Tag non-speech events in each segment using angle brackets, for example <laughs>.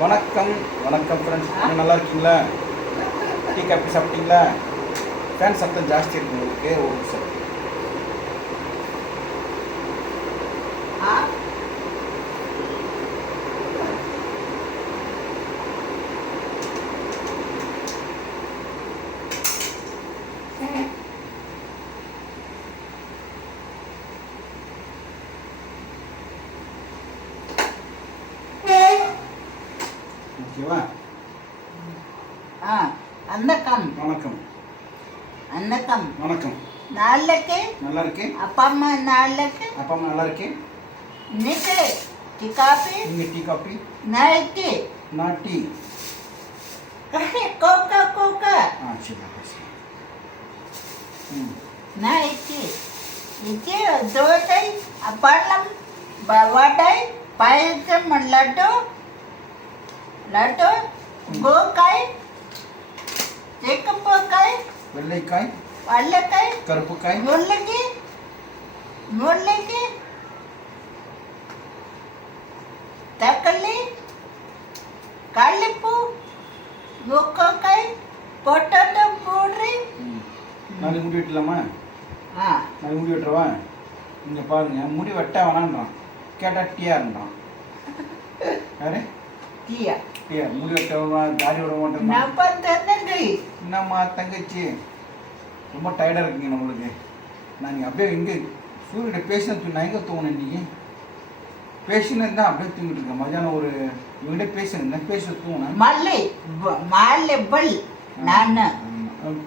வணக்கம் வணக்கம் ஃப்ரெண்ட்ஸ் நல்லா இருக்கீங்களா? டீ காஃபி சாப்பிட்டீங்களா? ஃபேன் சத்தம் ஜாஸ்தி இருக்கு உங்களுக்கு. ஒரு ஓகேவா? ஆ அன்னக்கம் வணக்கம். அன்னக்கம் வணக்கம். நல்லா இருக்கு நல்லா இருக்கு அப்பா அம்மா நல்லா இருக்கு அப்பா அம்மா நல்லா இருக்கு இன்னைக்கு டீ காபி. இங்க டீ. காபி நாட்டி நாட்டி கோக்கா கோக்கா ஆ சரி ம். நாட்டி இது தோசை அப்பளம் வடை பாயசம் லட்டு லட்டு கோக்காய் தேக்கப்பூக்காய் வெள்ளைக்காய் வெள்ளைக்காய் கருப்புக்காய் முள்ளங்கி முள்ளங்கி தக்காளி கள்ளிப்பூ முக்கோக்காய் பொட்டாட்டோ போடுறி நாலு முடி வெட்டலாமா? ஆ. நாலு முடி வெட்டுறவா? இங்கே பாருங்க முடி வெட்ட வேணான்றான் கேட்டால் டீயா டீயான்றான் யாரு? டீயா? ஏ முடிவை கிளம்பலாம் தாடி என்னம்மா தங்கச்சி? ரொம்ப டயர்டாக இருக்குங்க நம்மளுக்கு. நான் நீங்கள் அப்படியே இங்கே சூரியனை பேசின நான் எங்கே தூங்கினேன் நீங்கள் அப்படியே தூங்கிட்டு இருக்கேன். மதியானம் ஒரு இவங்கிட்ட பேசினேன். பேச தூங்கினேன். மல்லை மாலை பல் நான்.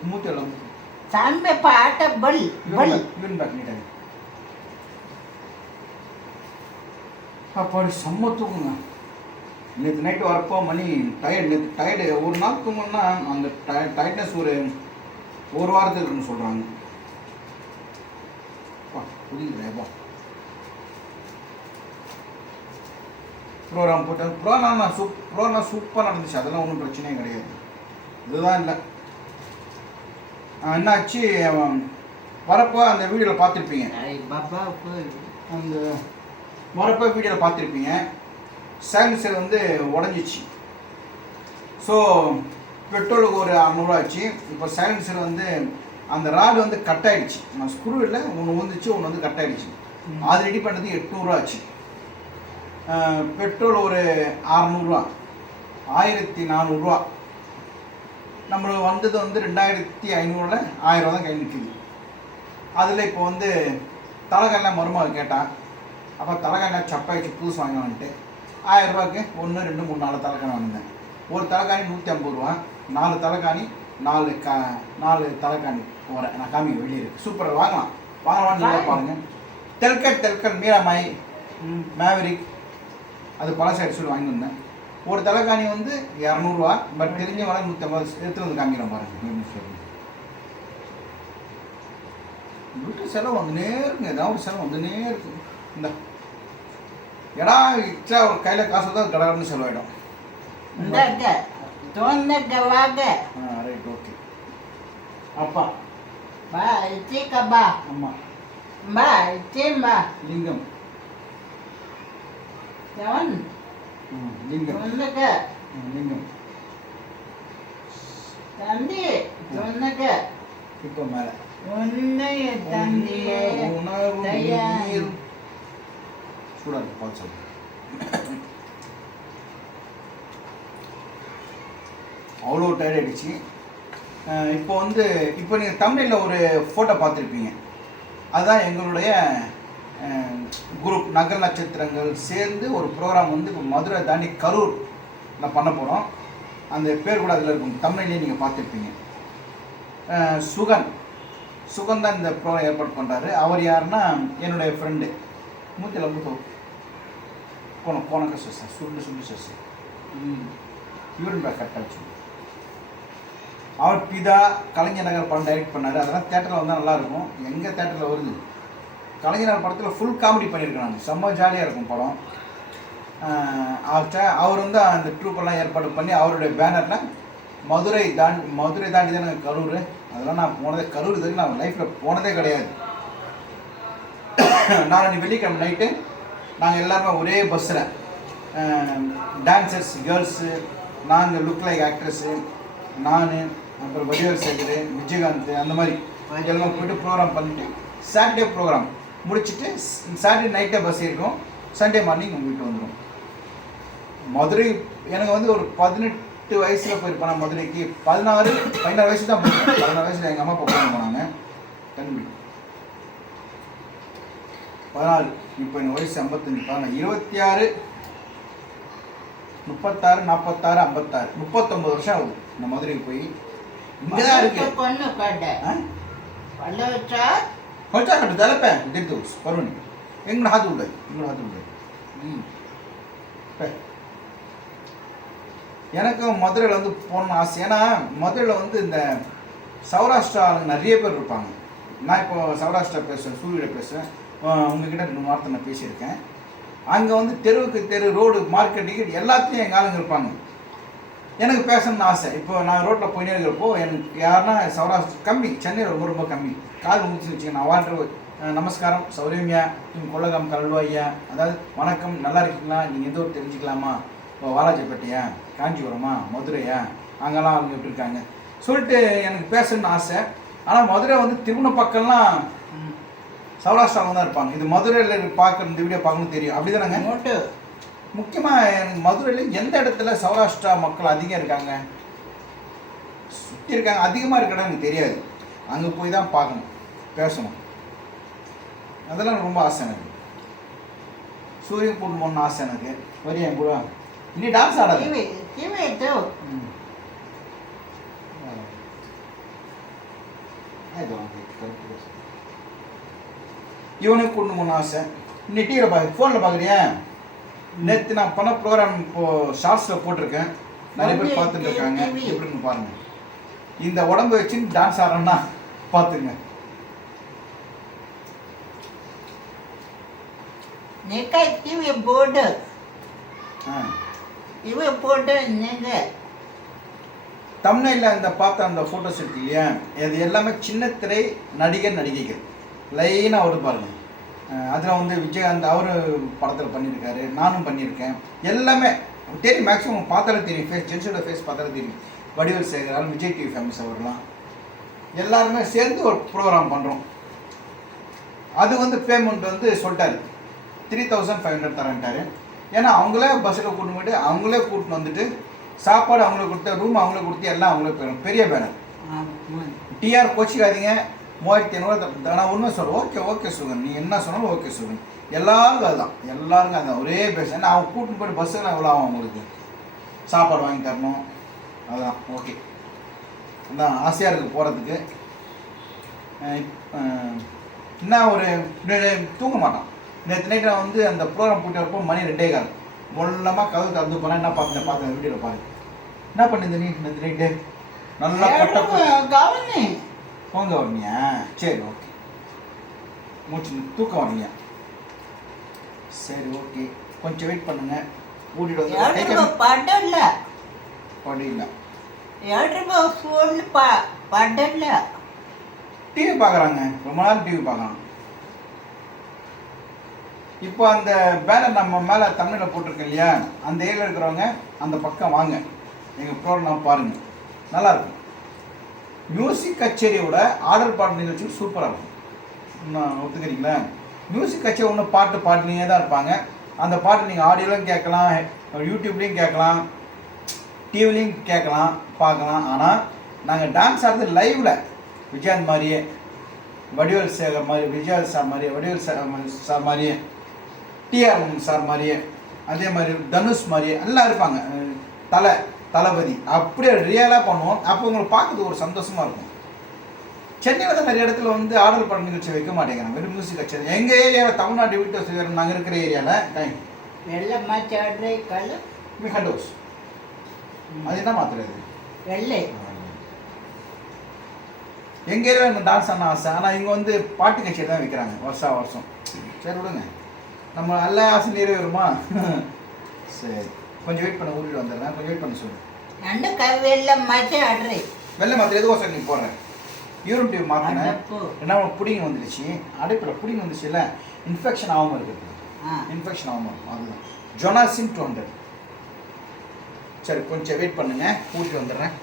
மூத்தளம் சாமி பாட்ட பல் பல் இவன் பார்க்க அப்பா செம்ம தூங்குங்க நேற்று நைட்டு வரப்போ மணி டயர்டு நேற்று டயர்டு ஒரு நாள் தூங்கணும்னா அந்த டய டயர்ட்னஸ் ஒரு ஒரு வாரத்துக்கு இருக்குன்னு சொல்கிறாங்க வா ப்ரோக்ராம் போட்டேன். ப்ரோனா சூப் ப்ரோனா சூப்பராக நடந்துச்சு. அதெல்லாம் ஒன்றும் பிரச்சனையே கிடையாது. இதுதான் இல்லை. என்னாச்சு? வரப்போ அந்த வீடியோவில் பார்த்துருப்பீங்க. அந்த வரப்போ வீடியோவில் பார்த்துருப்பீங்க. சைலன்சர் வந்து உடஞ்சிச்சு. ஸோ பெட்ரோலுக்கு ஒரு அறநூறுவா ஆச்சு. இப்போ சைலன்சர் வந்து அந்த ராடு வந்து கட் ஆயிடுச்சு. நான் ஸ்க்ரூ இல்லை ஒன்று வந்துச்சு ஒன்று வந்து கட் ஆயிடுச்சு. அது ரெடி பண்ணது எட்நூறுவா ஆச்சு. பெட்ரோல் ஒரு அறநூறுவா ஆயிரத்தி நானூறுரூவா நம்மளுக்கு வந்தது வந்து ரெண்டாயிரத்தி ஐநூறுல ஆயிரம் ரூபா தான் கை நிற்குது அதில் இப்போ வந்து தலைகல்லாம் மருமக கேட்டான் அப்போ தலைகாணி சப்பாயிச்சு புதுசு வாங்கினான்ட்டு ஆயிரம் ரூபாய்க்கு ஒன்று ரெண்டு மூணு நாலு தலைக்காணி வாங்கினேன் ஒரு தலைக்காணி நூற்றி ஐம்பது ரூபா. நாலு தலைக்காணி நாலு கா நாலு தலைக்காணி போகிறேன் நான் காமிக்க வெளியே இருக்கு. சூப்பர் வாங்கலாம். வாங்கலாம்னு நல்லா பாருங்க. தெல்கட் தெல்கட் மீராமாய் மேவரிக் அது பழசாயிட்டு சொல்லி வாங்கி வந்தேன். ஒரு தலைக்காணி வந்து இரநூறுவா பட் தெரிஞ்ச வர நூற்றி ஐம்பது எடுத்து வந்து காமிக்கிறேன் பாருங்க. சொல்லி வீட்டு செலவு வந்துனே இருக்குங்க. ஏதாவது ஒரு செலவு வந்துனே இருக்கு. இந்த. ஏன்னா இச்சா ஒரு கையில் காசு தான் கடகடன்னு செலவாயிடும். ரைட் ஓகே அப்பா. பா இச்சி கபா. அம்மா. பா இச்சி உணர்வு சூடாக இருக்கு பார்த்து அவ்வளோ டயர்ட் ஆகிடுச்சு இப்போ வந்து இப்போ நீங்கள் தமிழில் ஒரு ஃபோட்டோ பார்த்துருப்பீங்க. அதுதான் எங்களுடைய குரூப் நகர் நட்சத்திரங்கள் சேர்ந்து ஒரு ப்ரோக்ராம் வந்து இப்போ மதுரை தாண்டி நான் பண்ண போகிறோம் அந்த பேர் கூட அதில் இருக்கும். தமிழ்லேயே நீங்கள் பார்த்துருப்பீங்க. சுகன். சுகன் தான் இந்த ப்ரோக்ராம் ஏற்பாடு பண்ணுறாரு அவர் யாருன்னா என்னுடைய ஃப்ரெண்டு மூத்தில மூத்தோ కొన கோணக்க சொச சுருண்டு சுருண்டு சொச யூரின் பேக் கரெக்டாக வச்சு அவர் பிதா கலைஞர் நகர் படம் டைரக்ட் பண்ணார். அதெல்லாம் தேட்டரில் வந்தால் நல்லாயிருக்கும் எங்கள் தேட்டரில் வருது? கலைஞர் நகர் படத்தில் ஃபுல் காமெடி பண்ணியிருக்காங்க செம்ம ஜாலியாக இருக்கும் படம். அவர் வந்து அந்த ட்ரூப்பெல்லாம் ஏற்பாடு பண்ணி அவருடைய பேனரில் மதுரை தாண்டி மதுரை தாண்டி தானே கரூர். அதெல்லாம் நான் போனதே கரூர் இது நான் லைஃப்பில் போனதே கிடையாது. நான் வெள்ளிக்கிழமை நைட்டு நாங்கள் எல்லாருமே ஒரே பஸ்ஸில் டான்சர்ஸ் கேர்ள்ஸு நாங்கள் லுக் லைக் ஆக்ட்ரஸ்ஸு நான் அப்புறம் வடிவேல் சேகர் விஜயகாந்த் அந்த மாதிரி. எல்லாம் போயிட்டு ப்ரோக்ராம் பண்ணிட்டு சாட்டர்டே ப்ரோக்ராம் முடிச்சுட்டு சாட்டர்டே நைட்டே பஸ் இருக்கும் சண்டே மார்னிங் உங்கள் வீட்டு வந்துடும் மதுரை எனக்கு வந்து ஒரு பதினெட்டு வயசில் போயிருப்பேன் நான் மதுரைக்கு. பதினாறு பதினாறு வயசு தான் போயிருப்பேன் பதினாறு வயசில் எங்கள் அம்மா அப்பா போனாங்க. தம்பி பதினாலு. இப்போ இந்த வயசு ஐம்பத்தஞ்சு பதினாலு. இருபத்தி ஆறு முப்பத்தாறு நாற்பத்தாறு ஐம்பத்தாறு. முப்பத்தொம்பது வருஷம் ஆகுது. இந்த மதுரைக்கு போய். இங்கே கொஞ்சம் தலைப்பேன். டெத் ஹவுஸ் பருவன் எங்களை ஹாத்து விடாது ம். எனக்கும் மதுரையில் வந்து போகணும்னு ஆசை. ஏன்னா மதுரையில் வந்து இந்த சௌராஷ்டிரா நிறைய பேர் இருப்பாங்க. நான் இப்போ சௌராஷ்டிரா பேசுகிறேன் சூரியில் பேசுகிறேன் உங்ககிட்ட ரெண்டு வார்த்தை நான் பேசியிருக்கேன். அங்கே வந்து தெருவுக்கு தெரு ரோடு மார்க்கெட் டிக்கெட் எல்லாத்தையும் எங்கள் ஆளுங்க இருப்பாங்க. எனக்கு பேசணும்னு ஆசை. இப்போ நான் ரோட்டில் போயினே இருக்கிறப்போ எனக்கு யாருன்னா சௌராஷ்டிரா கம்மி சென்னையில் ரொம்ப ரொம்ப கம்மி. கால் முடிச்சு வச்சுக்கோங்க. நான் வாட்டர் நமஸ்காரம். சௌரியம்யா நீங்கள் கொள்ளகம் கல்வாய்யா அதாவது வணக்கம். நல்லா இருக்கீங்களா? நீங்கள் எந்த ஊர் தெரிஞ்சுக்கலாமா? இப்போ வாலாஜிப்பேட்டையா? காஞ்சிபுரமா? மதுரையா? அங்கெல்லாம் அவங்க எப்படி இருக்காங்க? சொல்லிட்டு எனக்கு பேசணும்னு ஆசை. ஆனால் மதுரை வந்து திருமண பக்கம்லாம் சௌராஷ்டிராவில் தான் இருப்பாங்க. இது மதுரையில் பார்க்குற இந்த வீடியோ பார்க்கணும் தெரியும். அப்படி தானேங்க முக்கியமாக எனக்கு மதுரையில் எந்த இடத்துல சௌராஷ்டிரா மக்கள் அதிகம் இருக்காங்க? சுற்றி இருக்காங்க. அதிகமாக இருக்க இடம் எனக்கு தெரியாது. அங்கே போய் தான் பார்க்கணும். பேசணும். அதெல்லாம் எனக்கு ரொம்ப ஆசை எனக்கு. சூரியன் போடணும்னு ஆசை எனக்கு. வரியா என் கூட. இனி டான்ஸ் ஆடாது. ಕಿವಿ இவனுக்கு கொண்டு போன ஆசை. நீ டிவியில் பார்க்க ஃபோனில் பார்க்குறியா நேற்று நான் பண்ண ப்ரோக்ராம் இப்போது ஷார்ட்ஸில் போட்டிருக்கேன். நிறைய பேர் பார்த்துட்டு இருக்காங்க. எப்படின்னு பாருங்க. இந்த உடம்பு வச்சுன்னு டான்ஸ் ஆடுறோம்னா பார்த்துங்க. Некая тебе бода. இவன் போட்ட நீங்க. தமிழ்நாட்டில் அந்த பார்த்த அந்த ஃபோட்டோஸ் இருக்கு இல்லையா? இது எல்லாமே சின்ன திரை நடிகர் நடிகைகள். லைனாக வருது பாருங்க. அதில் வந்து விஜயகாந்த் அவர் படத்தில் பண்ணியிருக்காரு நானும் பண்ணியிருக்கேன் எல்லாமே தெரியும் மேக்ஸிமம் பார்த்தாலே தெரியும் ஃபேஸ் ஜென்ஸோட ஃபேஸ் பார்த்தாலே தெரியும். வடிவேல் சேகரால் விஜய் டிவி ஃபேமஸ் அவர்லாம். எல்லாருமே சேர்ந்து ஒரு ப்ரோக்ராம் பண்ணுறோம் அது வந்து பேமெண்ட் வந்து சொல்லிட்டாரு. த்ரீ தௌசண்ட் ஃபைவ் ஹண்ட்ரட் தரேன்ட்டாரு. ஏன்னா அவங்களே பஸ்ஸில் கூட்டிட்டு போயிட்டு அவங்களே கூட்டின்னு வந்துட்டு சாப்பாடு அவங்களே கொடுத்து ரூம் அவங்களே கொடுத்து எல்லாம் அவங்களே போயிடும் பெரிய பேனர் டிஆர் கோச்சிக்காதீங்க. மூவாயிரத்தி ஐநூறுவா தான் உண்மை சொல்கிறேன் ஓகே ஓகே சுகன். நீ என்ன சொன்னாலும் ஓகே சுகன். எல்லாருக்கும் அதுதான். எல்லாருக்கும் அதுதான். ஒரே பேச நான் அவங்க கூட்டின்னு போய்ட்டு பஸ்ஸுக்கு எவ்வளோ ஆகும் உங்களுக்கு சாப்பாடு வாங்கி தரணும். அதுதான். ஓகே. அதான் ஆசையாக இருக்குது போகிறதுக்கு என்ன ஒரு தூங்க மாட்டான். நேற்று நைட்டு நான் வந்து அந்த ப்ரோக்ராம் போட்டு வரப்போ மணி ரெண்டே கால். மொல்லமாக கதவு திறந்து போனால் என்ன பார்த்தேன் பார்த்தேன் வீடியோவில் பாருங்க என்ன பண்ணுது நீ நேற்று நைட்டு நல்லா கவனி தூங்க வரலையா சரி ஓகே மூச்சு தூக்கம் வரலையா சரி ஓகே கொஞ்சம் வெயிட் பண்ணுங்க கூட்டிட்டு வந்து படம் இல்லை படம் இல்லை ஏழ்ரூபா ஃபோனில் ப படம் இல்லை டிவி பார்க்குறாங்க ரொம்ப நேரம் டிவி பார்க்குறாங்க இப்போ அந்த பேனர் நம்ம மேலே தமிழில் போட்டிருக்கோம் இல்லையா அந்த ஏரியாவில் இருக்கிறவங்க அந்த பக்கம் வாங்க எங்கள் ப்ரோக்ராம் பாருங்கள் நல்லாயிருக்கும் மியூசிக் கச்சேரியோட ஆர்டர் பாட்டு நிகழ்ச்சி சூப்பராக இருக்கும். நான் ஒத்துக்கிறீங்களா? மியூசிக் கச்சேரி ஒன்று பாட்டு பாடினே தான் இருப்பாங்க. அந்த பாட்டு நீங்கள் ஆடியோலையும் கேட்கலாம் யூடியூப்லேயும் கேட்கலாம் டிவிலையும் கேட்கலாம் பார்க்கலாம். ஆனால் நாங்கள் டான்ஸ் ஆடுறது லைவில் விஜயாந்த் மாதிரியே. வடிவேல் சேகர் மாதிரி விஜயாந்த் சார் மாதிரியே வடிவேல் சார் மா- சார் மாதிரியே டிஆர் சார் மாதிரியே அதே மாதிரி தனுஷ் மாதிரியே எல்லாம் இருப்பாங்க. தலை தளபதி. அப்படியே ரியலாக பண்ணுவோம். அப்போ உங்களை பார்க்குறது ஒரு சந்தோஷமாக இருக்கும். சென்னையில் தான் நிறைய இடத்துல வந்து ஆர்டர் பண்ண நிகழ்ச்சி வைக்க மாட்டேங்கிறாங்க. வெறும் மியூசிக் கட்சி எங்கள் ஏரியாவில் தமிழ்நாட்டு வீட்டு நாங்கள் இருக்கிற ஏரியாவில் டைம் மிகண்டோஸ். அது என்ன மாத்திரை அது? எங்கள் ஏரியாவில் டான்ஸ் ஆன ஆசை. ஆனால் இங்கே வந்து பாட்டு கட்சியை தான் விற்கிறாங்க வருஷம் வருஷம். சரி விடுங்க. நம்ம நல்ல ஆசை நிறைவேறுமா? <laughs> சரி. கொஞ்சம் வெயிட் பண்ண ஊரில் வந்துடுறேன். கொஞ்சம் வெயிட் பண்ண சொல்லு. ரெண்டு கை வெள்ளை மாற்றி அடுறி. வெள்ளை மாத்திரை எதுக்கோசம் நீ போடுறேன். யூரின் டியூப் மாற்றினேன் என்ன உனக்கு புடிங்க வந்துடுச்சு? அடைப்பில் புடிங்க வந்துச்சுல்ல இன்ஃபெக்ஷன் ஆகாமல் இருக்குது. இன்ஃபெக்ஷன் ஆகாமல் இருக்கும். அதுதான். ஜொனாசின் டூ ஹண்ட்ரட் சரி கொஞ்சம் வெயிட் பண்ணுங்க. ஊட்டி வந்துடுறேன்.